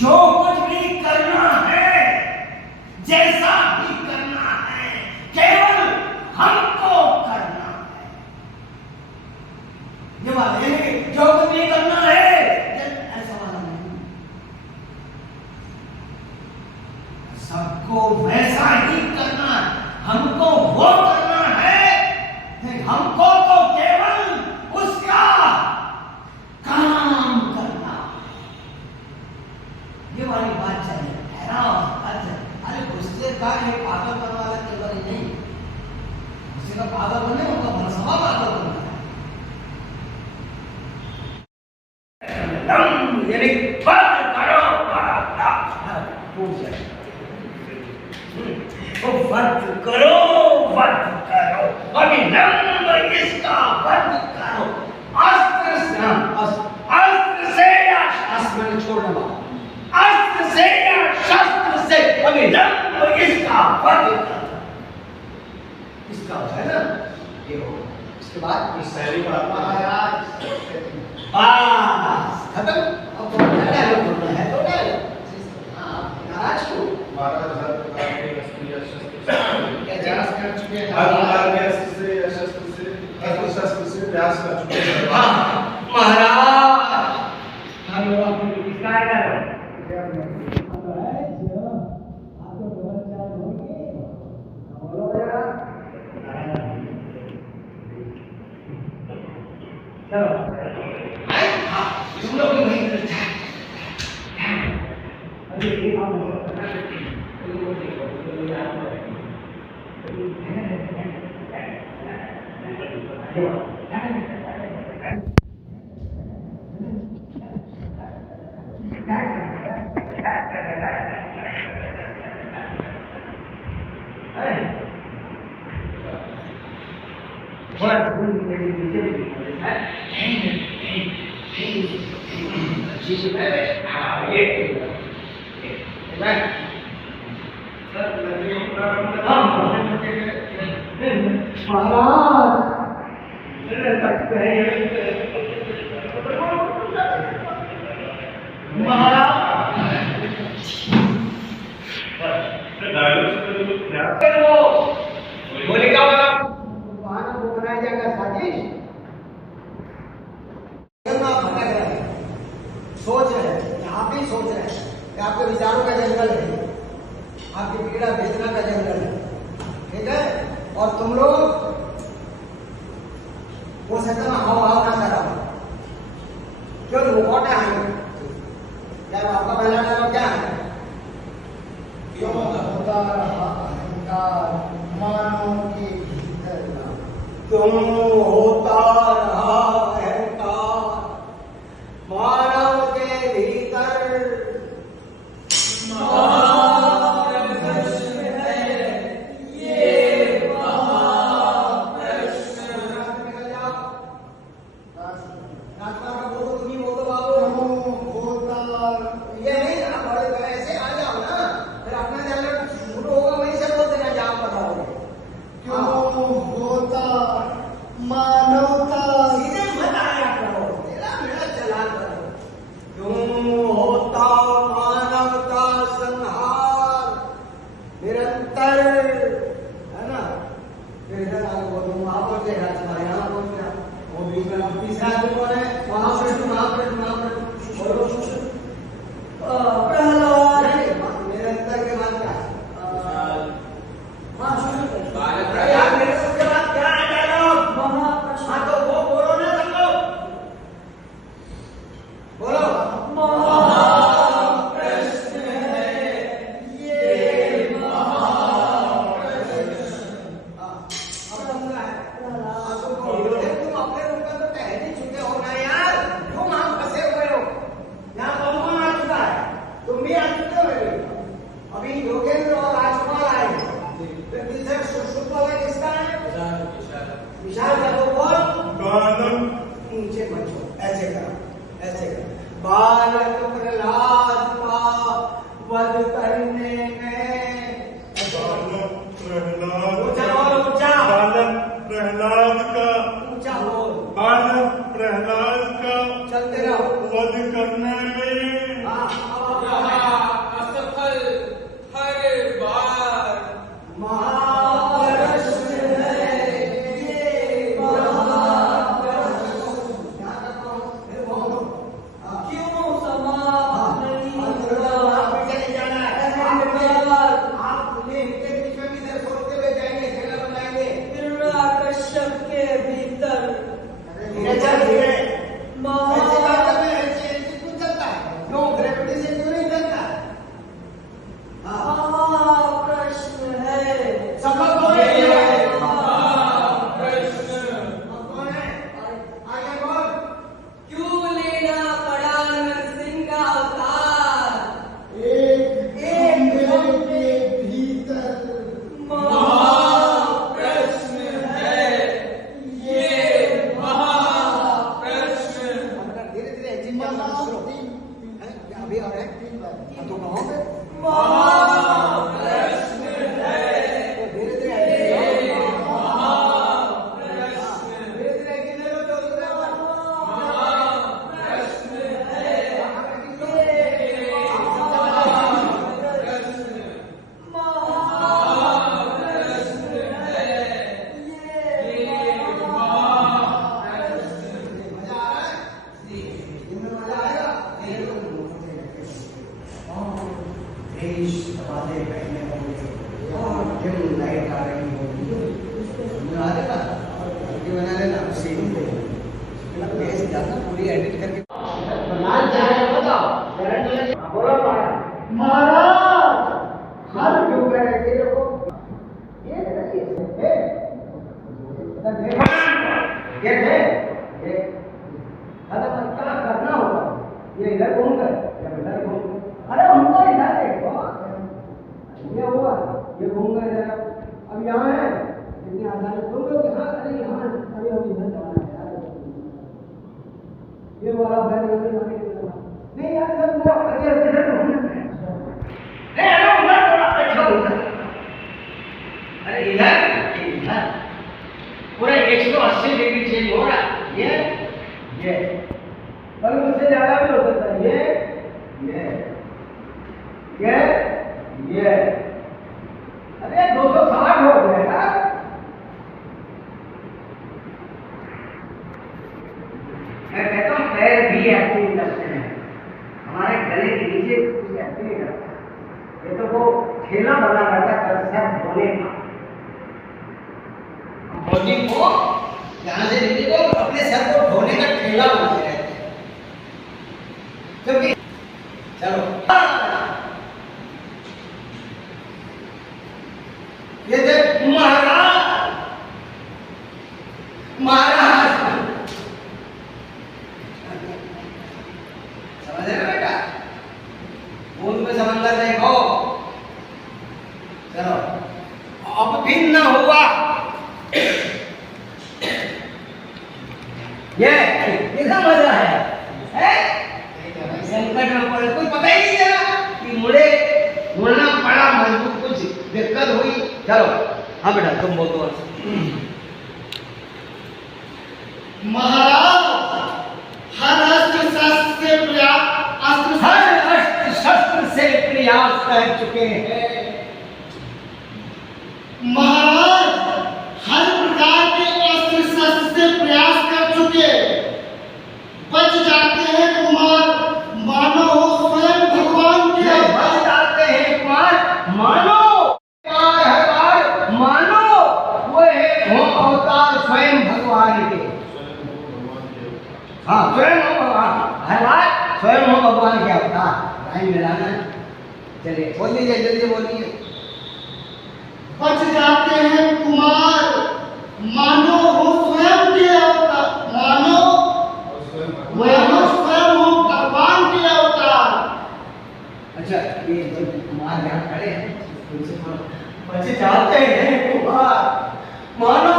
जो कुछ भी करना है, जैसा भी करना है, केवल हमको करना है। ये बात है कि जो कुछ भी करना है ऐसा वाला नहीं, सबको वैसा ही करना है, हमको वो करना है, हमको तो केवल उसका काम करना है। ये वाली बात चाहिए। अरे उससे का ये पागल बनने वाला केवल ही नहीं, उससे का पागल बने उनका मनसवा पागल बनना है। यानी बंद करो वध करो, वध करो, अविलंब इसका वध करो। अस्त्र से या शास्त्र में छोड़ने वाला, अस्त्र से या शस्त्र से अविलंब इसका वध करो। इसका है ना ये हो। इसके बाद इस शैली का महाराज खत्म। अब तो डायलॉग बोलना है तो डायलॉग। महाराज को महाराज हर प्रकार के अस्त्र या शस्त्र क्या जांच कर चुके हैं? हर प्रकार के अस्त्र से या शस्त्र से शस्त्र से प्रयास कर चुके हैं। महाराज हम लोग आपको किसका है ना चलो तुम लोग भी वहीं पर अभी एक काम हो सकता है। सोच रहे हैं, आप भी सोच रहे हैं कि आपके विचारों का जंगल है, आपकी पीड़ा वेदना का जंगल है, ठीक है। और तुम लोग हो सकता है हाव हाव ना करा, क्यों रुकावटें आएंगी। क्या आपका पहला डायलॉग क्या है? क्यों होता रहा अहंकार मानव के भीतर, क्यों होता रहा अहंकार मानव के भीतर। महाप्रश्न है ये, महाप्रश्न। राजकुमार का बोलो, तुम ही बोलो बाबू। होता ये नहीं, आप बड़े ऐसे आ जाओ ना, फिर अपना डायलॉग शुरू होगा वहीं से बोल देना जहाँ बताओगे। क्यों होता अभी और है 3 बार तो कहोगे पूरी एडिट करके महाराज हर क्यों कह रहे थे देखो ये क्या करना होगा ये इधर घूम गए या इधर घूम गए अरे हमको इधर देखो ये हुआ ये घूम गए जरा अब यहाँ है इतनी आसानी तुम लोग यहाँ अरे यहाँ अभी हम इधर जाना है यार ये वाला बैग नहीं यार सर पूरा इधर घूमना है अरे उधर थोड़ा अच्छा होता अरे इधर पूरा 180 डिग्री चेंज हो रहा ये पर उससे ज्यादा भी हो सकता है ये अरे 260 हो गया यार मैं कहता हूँ पैर भी एक्टिव करते हैं हमारे गले के नीचे कुछ एक्टिव नहीं करता ये तो वो ठेला बना रहता है सर धोने का बॉडी को यहाँ से नीचे को अपने सर को धोने का ठेला बनाते रहते हैं क्योंकि चलो ये देख महाराज समझ रहे बेटा बूंद में समंदर देखो चलो अब भिन्न हुआ ये कितना मजा है संकट में पड़े कोई पता ही नहीं चला कि मुड़ना पड़ा मजबूत कुछ दिक्कत हुई चलो हाँ बेटा तुम बोल दो महाराज हर अस्त्र शस्त्र से प्रयास कर चुके हैं महाराज हर प्रकार के अस्त्र शस्त्र से प्रयास कर चुके बच जाते हैं कुमार मानो हो स्वयं भगवान के बच जाते हैं कुमार मानो मानो वो है हो अवतार स्वयं भगवान के हाँ स्वयं हो भगवान हर बार स्वयं हो भगवान के अवतार राइम मिलाना चलिए बोल दीजिए जल्दी बोलिए बच जाते हैं कुमार मानो हो स्वयं के अवतार मानो स्वयं हो भगवान के अवतार अच्छा ये जो कुमार यहाँ खड़े हैं उनसे बच जाते हैं कुमार मानो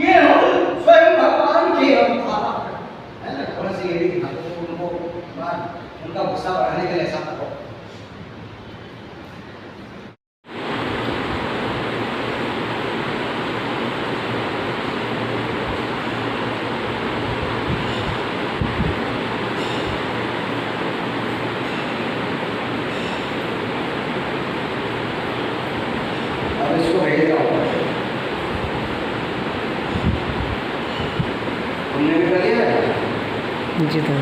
ये हो स्वयं भगवान के अवतार है ना थोड़ा सा ये भी दिखा दो उनको उनका गुस्सा बढ़ाने के लिए ऐसा करो इसको भेज रहा हूँ तुमने भी कर लिया जी तो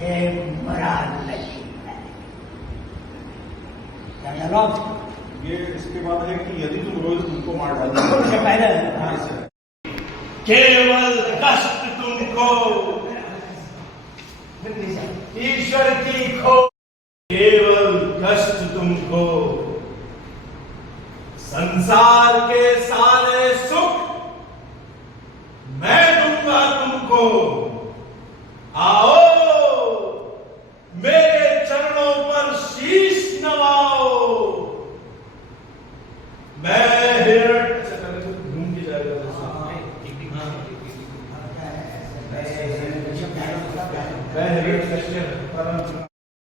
ये बड़ा नहीं ये इसके बाद है कि यदि तुम रोज उनको मार डालो केवल कष्ट तुमको ईश्वर की खो केवल कष्ट तुमको संसार के सारे सुख मैं दूंगा तुमको आओ मेरे चरणों पर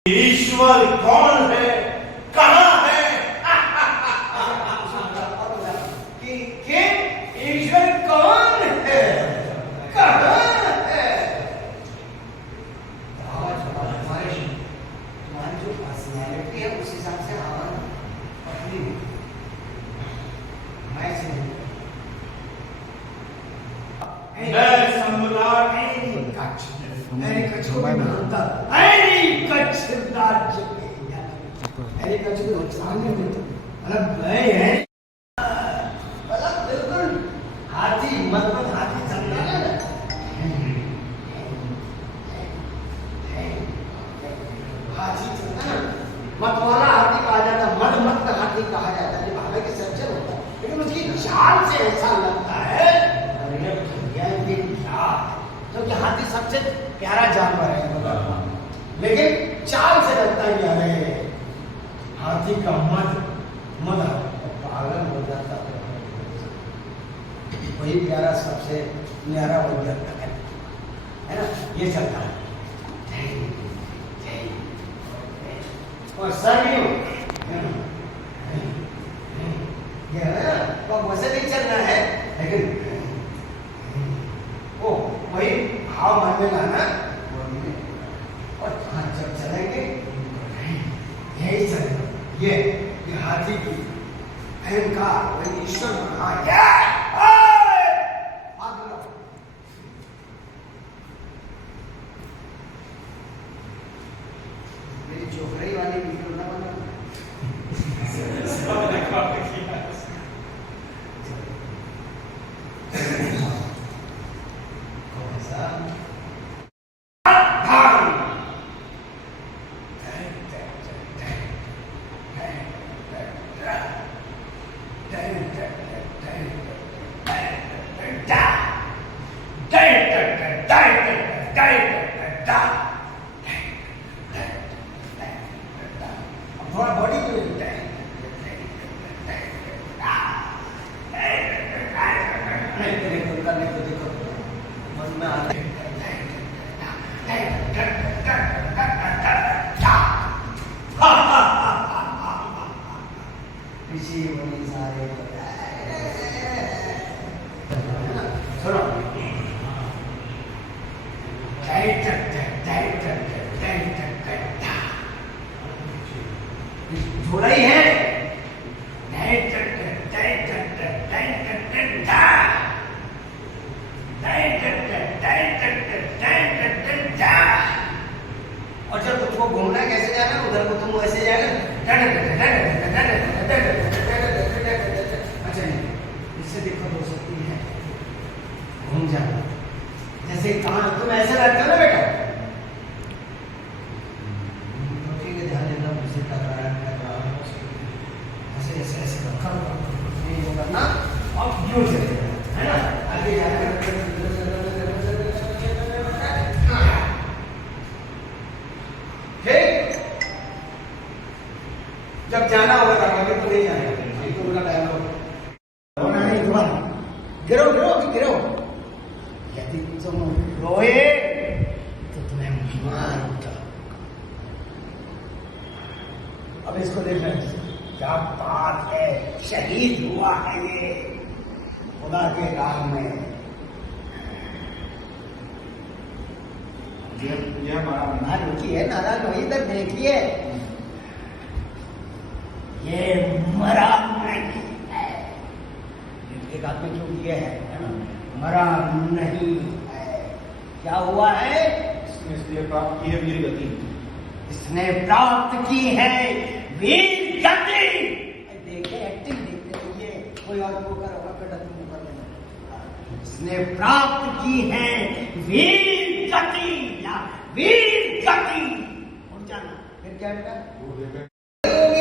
ईश्वर कौन है, कहाँ है? कि ईश्वर कौन है, कहाँ है? तुम्हारी जो पर्सनैलिटी है उस हिसाब से हमारा पत्नी मैं सम्राट बिल्कुल हाथी मतलब हाथी चलता है हाथी चलता है मत वाला हाथी कहा जाता मत मत का हाथी कहा जाता है भागा के सज्जन होता है लेकिन उसकी चाल से ऐसा लगता है क्योंकि हाथी सबसे प्यारा जानवर है लेकिन चाल से लगता है अरे हाथी का मद पागल हो जाता है वही प्यारा सबसे न्यारा हो जाता है ना ये चलता है और सर भी ये है ना तो वैसे नहीं चलना है लेकिन ओ वही भाव मन में लाना और जब चलेंगे यही चलेगा ये हाथी की अहंकार वही ईश्वर मेरी चोखड़ी वाली वीडियो ना बना थोड़ा बॉडी को करने को देखो मन में आ रहा ऋषि मुनि सारे सुनो थोड़ा ही है और जब तुमको घूमना है कैसे जाना उधर को तुम वैसे जाना अच्छा नहीं इससे दिक्कत हो सकती है घूम जाना जैसे कहाँ तुम ऐसे रहते हो ना बेटा ठीक है ध्यान देना मुझसे टकराया ऐसे ऐसे ऐसे नहीं होगा ना अब यूं से है ना आगे जाना जब जाना होगा तब आगे तो नहीं जाएगा नहीं तो बोला टाइम होना नहीं हुआ गिरो गिरो गिरो यदि तुम रोए तो तुम्हें मार दो अब इसको देखना क्या बात है शहीद हुआ है ये खुदा के राह में ये हमारा रुकिए नाराज हो इधर देखिए ये मरा नहीं है एक आदमी जो ये है ना मरा नहीं है क्या हुआ है इसने प्राप्त की है वीर गति इसने प्राप्त की है वीर गति देखिए एक्टिंग देखते रहिए कोई और को कर लेना इसने प्राप्त की है वीर गति या वीर गति उठ जाना फिर क्या बेटा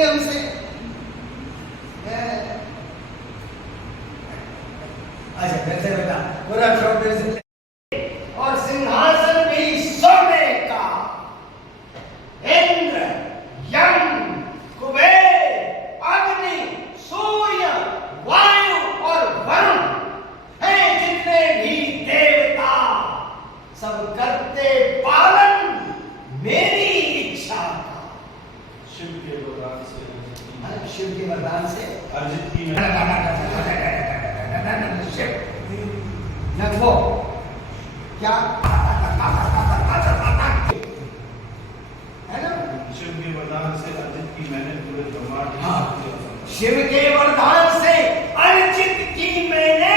हमसे अच्छा कैसे बेटा पूरा शॉट और सिंहासन भी सोने का इंद्र यम कुबेर अग्नि सूर्य वायु और वरुण हैं जितने भी देवता सब करते पालन मेरी इच्छा का शिव के वरदान से अर्जित की मैंने वो क्या है ना, शिव के वरदान से अर्जित की मैंने पूरे ब्रह्मांड हाँ, शिव के वरदान से अर्जित की मैंने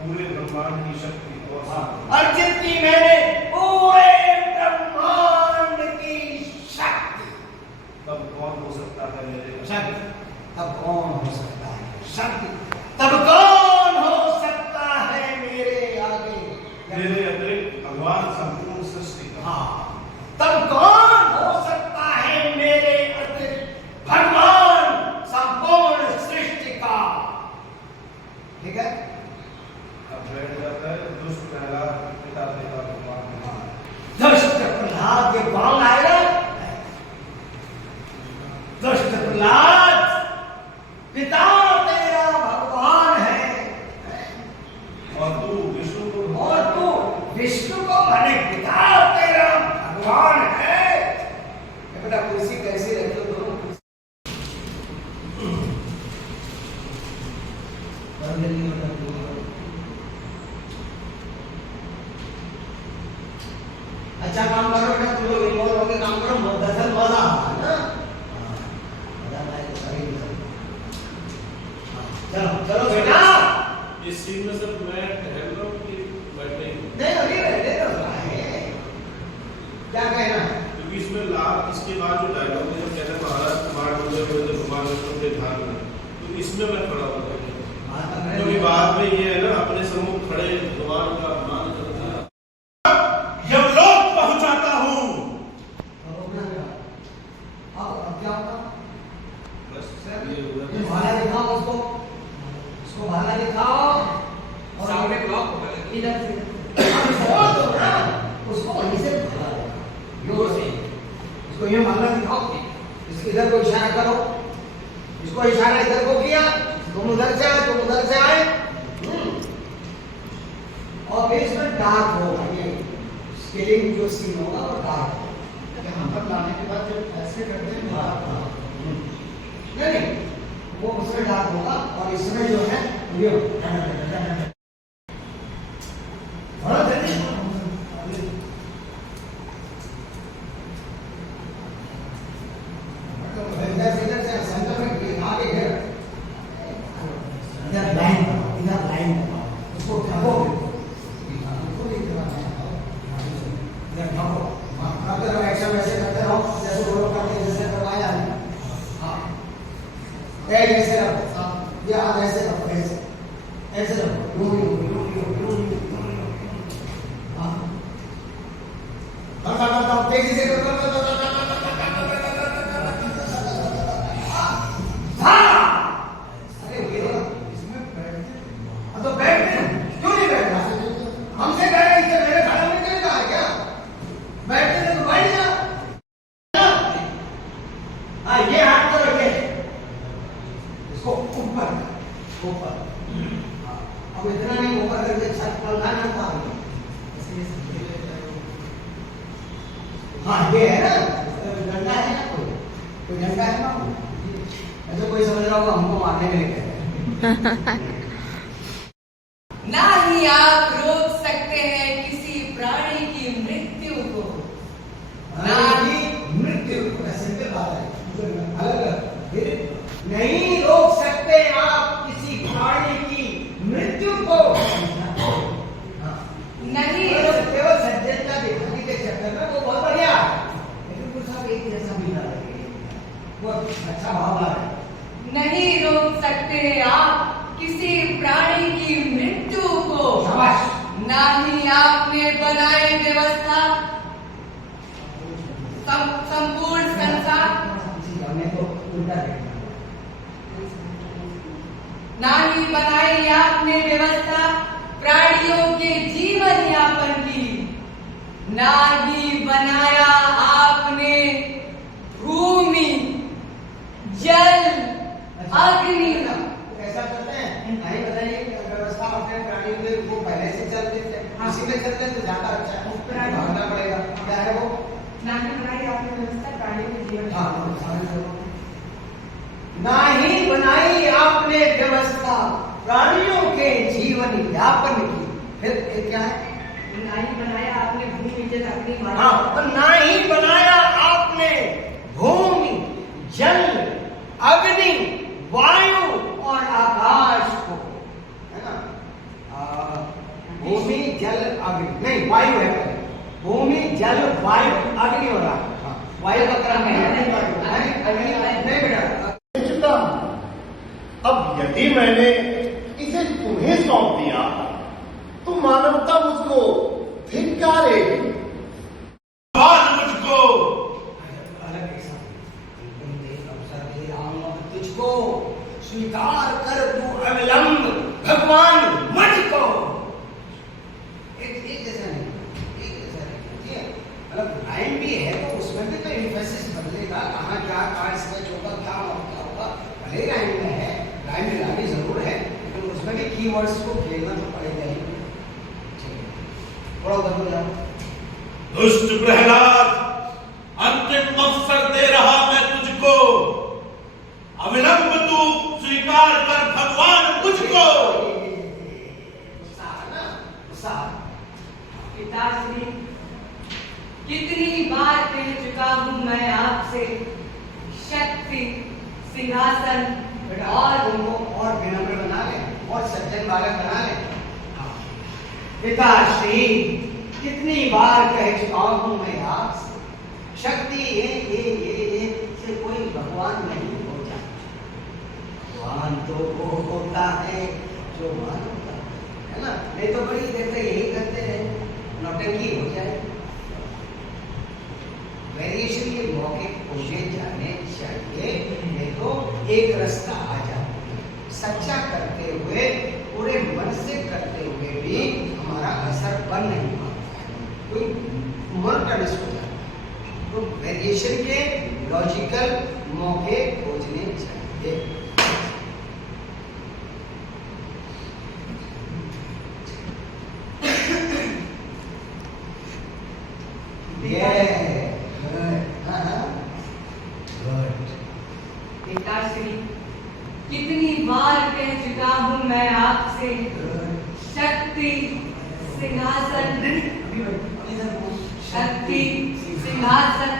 पूरे ब्रह्मांड की शक्ति और अर्जित की मैंने पूरे ब्रह्मांड की शक्ति। तब कौन हो सकता है मेरे शक्ति तब कौन हो सकता है, शक्ति तब कौन हो सकता है मेरे आगे, मेरे अतिरिक्त भगवान संपूर्ण सृष्टि का। हाँ, तब कौन हो सकता है मेरे अतिरिक्त भगवान संपूर्ण सृष्टि का। ठीक है, अब बैठ जाता है दुष्ट प्रहलाद पिता पिता भगवान। दुष्ट प्रहलाद के कौन आएगा, दुष्ट प्रहलाद पिता तेरा भगवान है, और तू विष्णु को और तू विष्णु को माने पिता तेरा भगवान है। ये बेटा कुर्सी कैसी रखी हो दोनों अच्छा काम करो बेटा, तुम लोग इन्वॉल्व होकर काम करो, दरअसल मजा आता है ना। चलो चलो बेटा, इस सीन में सिर्फ मैं टहल रहा हूँ कि बैठे ही हूँ? नहीं अभी रहते तो है। क्या कहना है, क्योंकि इसमें लाभ इसके बाद जो डायलॉग है जब कहते हैं महाराज कुमार डूबे हुए थे भगवान विष्णु के ध्यान में, तो इसमें मैं खड़ा होता हूँ क्योंकि बाद में ये है ना अपने सम्मुख खड़े भगवान का अपमान करते हैं। यमलोक पहुंचाता हूँ। अब क्या होगा, बस ये हुआ। ये भाला दिखाओ उसको, उसको भाला दिखाओ और सामने ब्लॉक होगा इधर से छोड़ दो ना, उसको वहीं से भाला दो, यो से उसको ये भाला दिखाओ, इसके इधर को इशारा करो, इसको इशारा इधर को किया, तुम उधर से आए, तुम उधर से आए। और फिर इसमें डार्क होगा, ये स्केलिंग जो सीन होगा वो डार्क होगा। यहाँ पर लाने के बाद जब ऐसे करते हैं नहीं नहीं, वो उसमें डार्क होगा और इसमें जो है ये थोड़ा जल्दी इधर से सेंटर में आगे घेर, इधर लाइन बनाओ, इधर लाइन बनाओ, उसको ढको, इधर ढको। करते रहो एक्शन, वैसे करते रहो जैसे वो लोग करते हैं, जैसे करवाया है। हाँ ऐसे रखो, ये हाथ ऐसे रखो, ऐसे ऐसे रखो, हाँ तेजी से करो, अरे ये इसमें बैठ, तो बैठ क्यों नहीं बैठ रहा, हमसे कह रहे हैं मेरे खड़ा में क्यों कहा क्या, बैठते तो बैठ जा। हाँ ये हाथ तो रखे, इसको ऊपर ऊपर, अब इतना नहीं ऊपर करके छत पर ना करता हूँ। हाँ ये है ना, डंडा है ना, कोई डंडा है ना, ऐसे कोई समझ रहा होगा हमको मारने के लिए कह रहे हैं। ना ही आप रोक सकते हैं किसी प्राणी की मृत्यु को, ना ही मृत्यु सिंपल बात है, अलग नहीं रोक सकते आप किसी प्राणी की मृत्यु को, नहीं केवल सज्जनता दिखाने के चक्कर में वो बहुत बढ़िया, लेकिन कुछ सब एक जैसा भी ना लगे, वो अच्छा भाव आ रहा है। नहीं रोक सकते आप किसी प्राणी की मृत्यु को, शाबाश। ना ही आपने बनाई व्यवस्था संपूर्ण संसार, हमने तो उल्टा देखा, ना ही बनाई आपने व्यवस्था प्राणियों के जीवन यापन की, ना ही बनाया आपने भूमि जल अग्नि। ऐसा करते हैं, नहीं बताइए व्यवस्था अपने प्राणी के वो पहले से चलते थे, उसी में चलते तो ज्यादा अच्छा है, भागना पड़ेगा, क्या है वो, ना ही बनाई आपने व्यवस्था प्राणियों के जीवन हाँ सारे लोग ना ही बनाई आपने व्यवस्था प्राणियों के जीवन यापन की। फिर ये क्या है? ना ही बनाया आपने भूमि जल अग्नि वायु। हाँ, तो ना ही बनाया आपने भूमि जल अग्नि वायु और आकाश को, है ना? भूमि जल अग्नि नहीं, वायु है पहले। भूमि जल वायु अग्नि और आकाश। हाँ, वायु का क्रम है नहीं बेटा। चुका। अब यदि मैंने इसे तुम्हें सौंप दिया तो मानवता मुझको धिक्कारेगी। भगवान मुझको अलग ऐसा अवसर दे रहा हूं तुझको, स्वीकार कर तू अविलंब भगवान मुझको। एक जैसा नहीं, एक जैसा नहीं, ठीक है? मतलब लाइन भी है तो उसमें भी तो एम्फेसिस बदलेगा, कहाँ क्या कहाँ स्केच होगा, क्या होगा, भले लाइन में है, लाइन में लानी जरूर है, लेकिन उसमें भी कीवर्ड्स को खेलना तो पड़ेगा ही। थोड़ा उधर हो जाओ। दुष्ट प्रहलाद, अंतिम अवसर दे रहा मैं तुझको, अविलंब तू स्वीकार कर भगवान मुझको। पिताश्री, कितनी बार कह चुका हूं मैं आपसे, शक्ति सिंहासन और उनको और विनम्र बना ले और सज्जन बालक बना ले। पिताश्री, कितनी बार कह चुका हूं मैं आपसे, शक्ति ये से कोई भगवान नहीं हो जाता। भगवान तो वो होता है जो मानवता है ना। नहीं तो बड़ी देर तक यही करते रहे, नौटंकी हो जाए। वेरिएशन के मौके खोजे जाने चाहिए, नहीं तो एक रास्ता आ जाता है। सच्चा करते हुए, पूरे मन से करते हुए भी हमारा असर बन नहीं पाता है, कोई मन का डिस्क हो जाता है। तो वेरिएशन के लॉजिकल मौके खोजने चाहिए। पिताश्री, कितनी बार कह चुका हूं मैं आपसे, शक्ति सिंहासन, शक्ति सिंहासन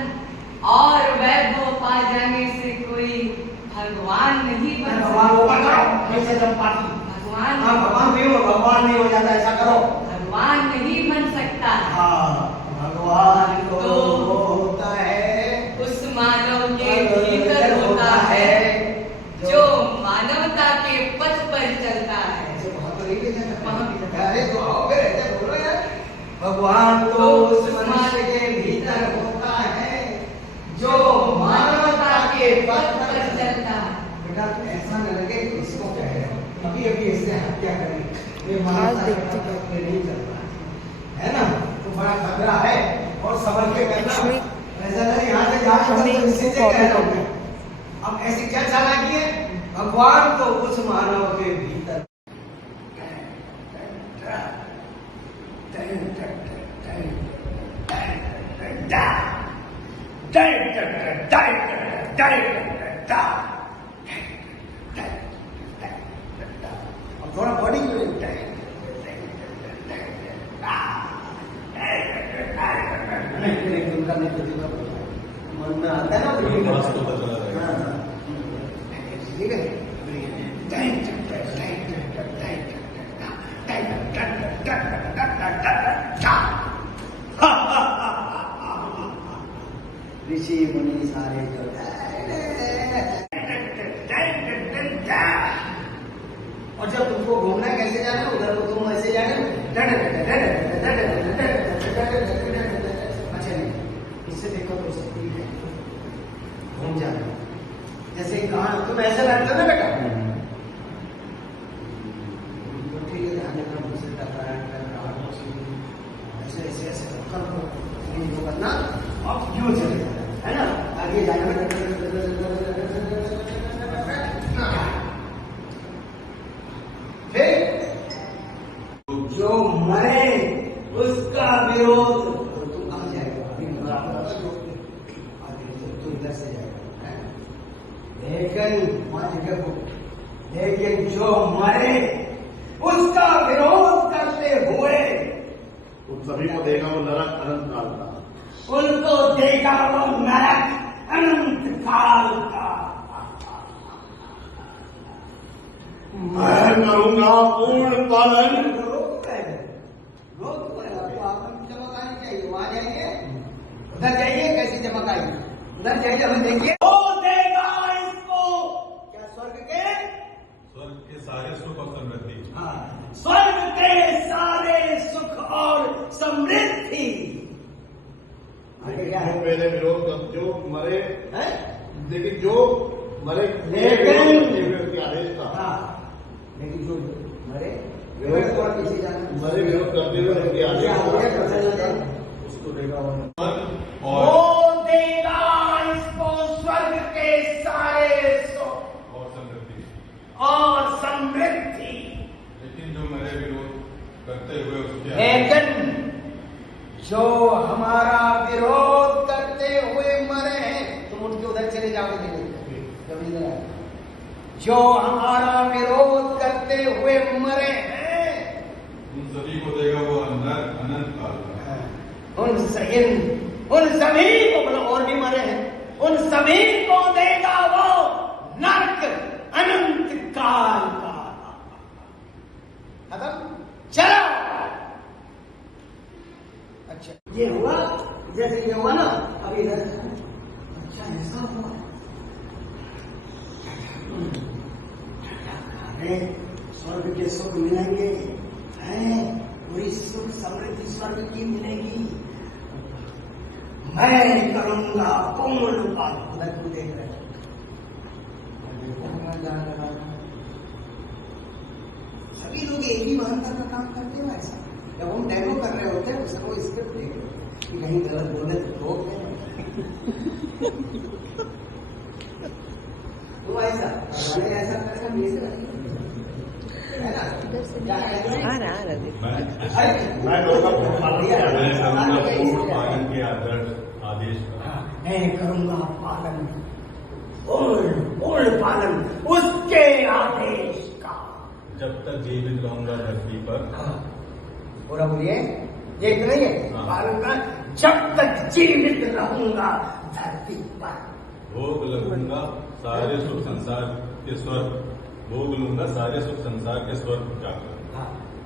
और वैभव पा जाने से कोई भगवान नहीं बन सकता। भगवान नहीं हो जाता, ऐसा करो। भगवान नहीं बन सकता। भगवान तो होता है उस मानव के भीतर होता है जो मानवता के पथ पर चलता है। अरे तो आओ फिर ऐसे बोलो यार। भगवान तो उस मनुष्य के भीतर होता है जो मानवता के पथ पर चलता है। बेटा ऐसा न लगे कि इसको कह रहे हो, अभी अभी इसने हत्या करी, ये मानवता के पथ पर नहीं चल रहा है ना। तो बड़ा खतरा है और संभल के करना। ऐसा नहीं यहाँ से जाके अब ऐसी क्या चालाकी है? भगवान तो उस मानव के भीतर। अब थोड़ा बॉडी मन में आता है ना, ठीक है। ऋषि मुनि सारे जो और जब तुमको घूमना है कैसे जाना है, उधर तो तुम ऐसे जाना। अच्छा नहीं, इससे देखो तो सकती है घूम जाना। जैसे कहा तुम ऐसे बैठते हो ना बेटा, ठीक है, ध्यान रखना, मुझसे टकराना ऐसे ऐसे ऐसे करना, अब क्यों चले जाना है ना, आगे जाना। फिर जो मरे उसका विरोध, तुम कहाँ जाएगा? तू इधर से जाएगा, लेकिन जो मरे उसका विरोध करते हुए उन सभी को देगा वो नरक अनंत काल का। उनको देगा वो नरक अनंत काल का। मैं करूंगा पूर्ण पालन। चमक आनी चाहिए, वहां जाएंगे, उधर जाइए, कैसी चमक आई, उधर जाइए, हमें देखिए। वो देगा इसको क्या स्वर्ग के सारे सुख और समृद्धि। हाँ, स्वर्ग के सारे सुख और समृद्धि। आगे क्या है? मेरे विरोध जो मरे हैं? लेकिन जो मरे लेकिन आदेश था। हाँ, लेकिन जो मरे विरोध और पीछे जाना मरे विरोध करते हुए उनके आदेश उसको देगा और वो देगा इसको स्वर्ग के सारे सुख और समृद्धि। लेकिन जो मेरे विरोध करते हुए उसके लेकिन जो हमारा विरोध करते हुए मरे हैं, तुम उनके उधर चले जाओगे नहीं, जो हमारा विरोध करते हुए मरे हैं उन सभी को देगा वो अनंत काल का। उन सभी को, मतलब और भी मरे हैं, उन सभी को देगा वो नरक अनंत काल का। खत्म, चलो। अच्छा, ये हुआ, जैसे ये हुआ ना अभी इधर। अच्छा, ऐसा हुआ। स्वर्ग के सुख मिलेंगे, हैं, पूरी सुख समृद्धि स्वर्ग की मिलेगी। मैं करूंगा पूर्ण पालन। उधर क्यों देख रहे हो? सभी लोग एक ही मानता का काम करते हैं। ऐसा जब हम डेमो कर रहे होते हैं उसको स्क्रिप्ट देख रहे कि कहीं गलत बोले तो रोक दें। तो ऐसा करेगा है ना? आ रहा मैं करूंगा पूर्ण पालन के आदेश का। मैं करूंगा पालन, पूर्ण पालन उसके आदेश का। जब तक जीवित रहूंगा धरती पर। पूरा बोलिए, देख रही है पालन का। जब तक जीवित रहूंगा धरती पर भोग लगूंगा सारे सुख संसार के स्वर्ग, भोग लूंगा सारे सुख संसार के स्वर्ग जाकर।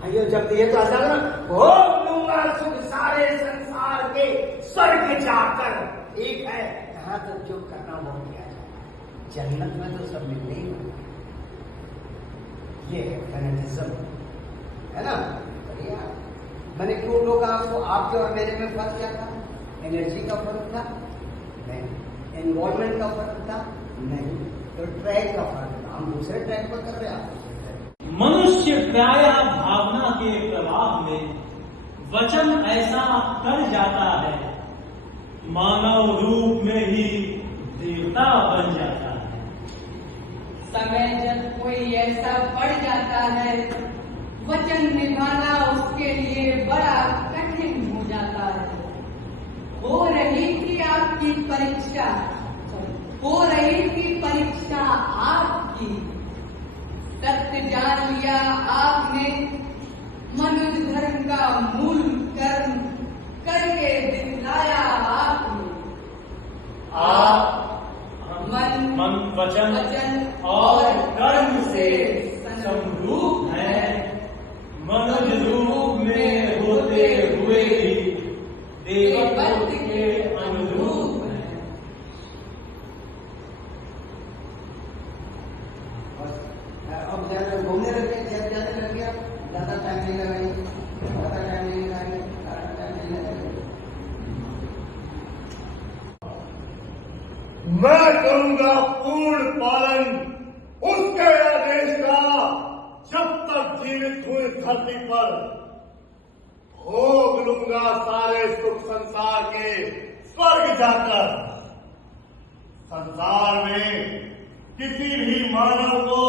ये जब ये तो आता है ना, भोग लूंगा सुख सारे संसार के स्वर्ग जाकर। ठीक है, यहाँ तक जो करना वो किया जाए। जन्नत में तो सब मिलने ही वाला। ये है फैनेटिज्म, है ना? बढ़िया। मैंने क्यों लोग आपको, आपके और मेरे में फर्क क्या था? एनर्जी का फर्क था? नहीं। एनवायरमेंट का फर्क था? नहीं। तो ट्रैक का फर्क था। हम दूसरे ट्रैक पर कर रहे हैं, आप दूसरे ट्रैक। मनुष्य प्रायः भावना के प्रभाव में वचन ऐसा कर जाता है, मानव रूप में ही देवता बन जाता है। समय जब कोई ऐसा बढ़ जाता है, वचन निभाना उसके लिए बड़ा कठिन हो जाता है। हो रही थी आपकी परीक्षा, हो रही थी परीक्षा आपकी। सत्य जान लिया आपने, मनुष्य धर्म का मूल कर्म करके दिखलाया आपने। आप मन वचन और कर्म से समरूप है, मनुष्य रूप में होते हुए भी देवत्व के अनुरूप है। अब ज्यादा घूमने लगे, जब जाने लग गया, ज्यादा टाइम नहीं लगाएंगे, ज्यादा टाइम नहीं लगाएंगे, ज्यादा टाइम नहीं लगाएंगे। मैं करूंगा पूर्ण पालन उसके आदेश का। जब तक जीवित हुए धरती पर भोग लूंगा सारे सुख संसार के स्वर्ग जाकर। संसार में किसी भी मानव को,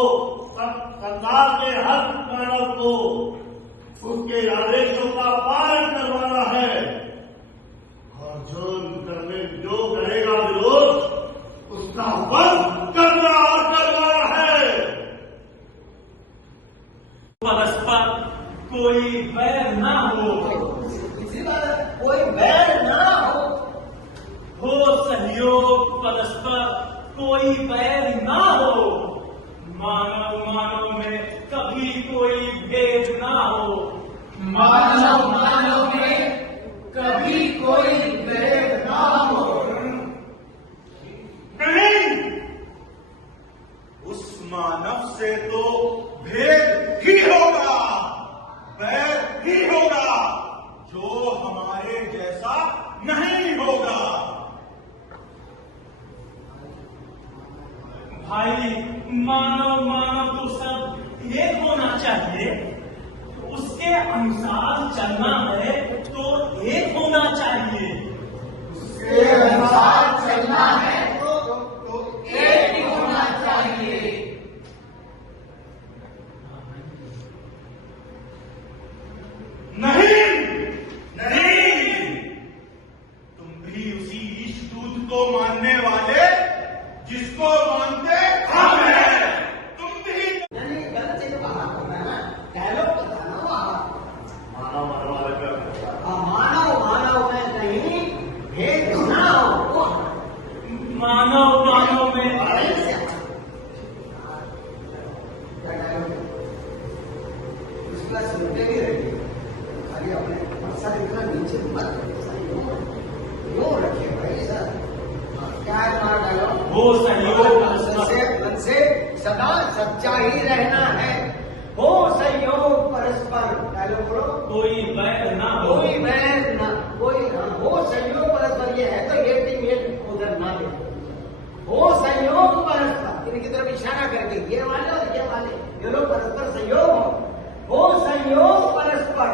संसार के हर मानव को उसके आदेशों का पालन करवाना है। और जो करेगा विरोध उसका वध करना कोई बैर ना हो, इसी बात कोई बैर ना हो सहयोग परस्पर कोई बैर ना हो, मानव मानव में कभी कोई भेद ना हो, मानव मानव में कभी कोई भेद ना हो। नहीं, उस मानव से तो भेद ही होगा, बैर ही होगा, जो हमारे जैसा नहीं होगा। भाई मानव मानव तो सब एक होना चाहिए, उसके अनुसार चलना है तो एक होना चाहिए, उसके अनुसार चलना है तो एक ही होना चाहिए। नहीं, नहीं, तुम भी उसी ईशदूत को मानने वाले जिसको मानते हम हैं। तुम भी नहीं गलत चीज कहा डायलॉग बताना मानव मानव में कहीं भेद ना हो। मानव मानव में उसका सुनते भी रहिए, खाली अपने मकसद इतना नीचे मत यूं रखिए भाई सर। क्या है तुम्हारा डायलॉग? वो सहयोग मन से सदा सच्चा ही रहना है, हो सहयोग परस्पर। डायलॉग बोलो। कोई बैर ना हो, कोई बैर ना, कोई हो सहयोग परस्पर। ये है तो ये टीम ये उधर ना दे, हो सहयोग परस्पर। इनकी तरफ इशारा करके ये वाले और ये लोग परस्पर सहयोग हो सहयोग परस्पर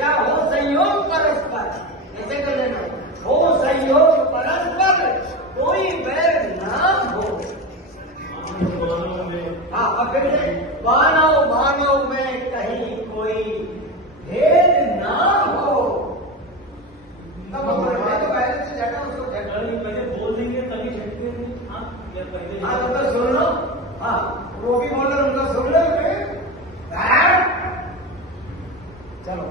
या हो सहयोग परस्पर, ऐसे कर लेना। हो सहयोग परस्पर कोई बैर ना हो। मानव में हाँ अब फिर से मानव मानव में कहीं कोई भेद ना हो। तब हम तो पहले से जाकर उसको पहले बोल देंगे तभी झटके नहीं। हाँ या पहले हाँ उनका सुन लो। हाँ वो भी बोल रहे उनका सुन लो। चलो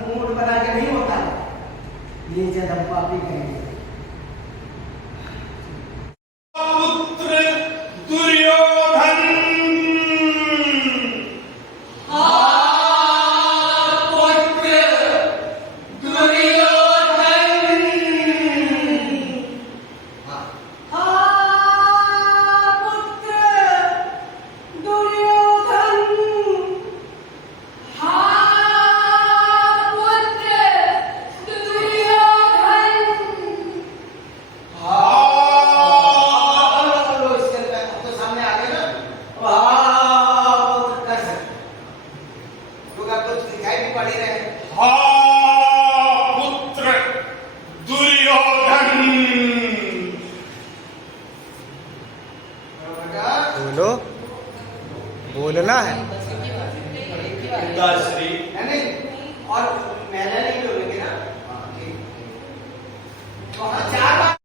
मूड बना के नहीं होता है ये जब हम पापी कहेंगे। पुत्र दुर्योधन, बोलो, बोलना है। पिताश्री नहीं और मैंने